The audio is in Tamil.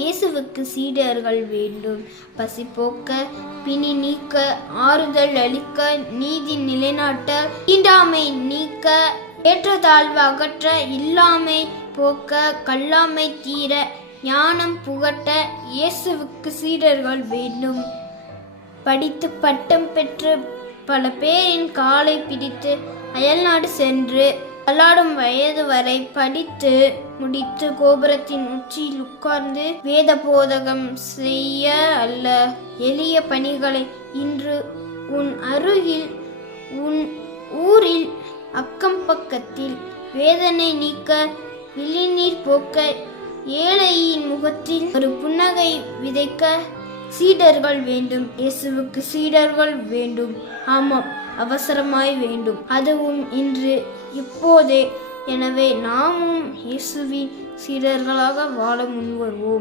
இயேசுவுக்கு சீடர்கள் வேண்டும். பசி போக்க, பிணி நீக்க, ஆறுதல் அளிக்க, நீதி நிலைநாட்ட, தீண்டாமை நீக்க, ஏற்றத்தாழ்வு அகற்ற, இல்லாமை போக்க, கல்லாமை தீர, ஞானம் புகட்ட இயேசுவுக்கு சீடர்கள் வேண்டும். படித்து பட்டம் பெற்று பல பேரின் காலை பிடித்து அயல்நாடு சென்று தள்ளாடும் வயது வரை படித்து முடித்து கோபுரத்தின் உச்சியில் உட்கார்ந்து வேத போதகம் செய்ய அல்ல, எளிய பணிகளை இன்று உன் அருகில், உன் ஊரில், அக்கம் பக்கத்தில் வேதனை நீக்க, விழிநீர் போக்க, ஏழையின் முகத்தில் ஒரு புன்னகை விதைக்க சீடர்கள் வேண்டும். இயேசுவுக்கு சீடர்கள் வேண்டும். ஆமாம், அவசரமாய் வேண்டும். அதுவும் இன்று, இப்போதே. எனவே நாமும் இயேசுவின் சீடர்களாக வாழ முன்வருவோம்.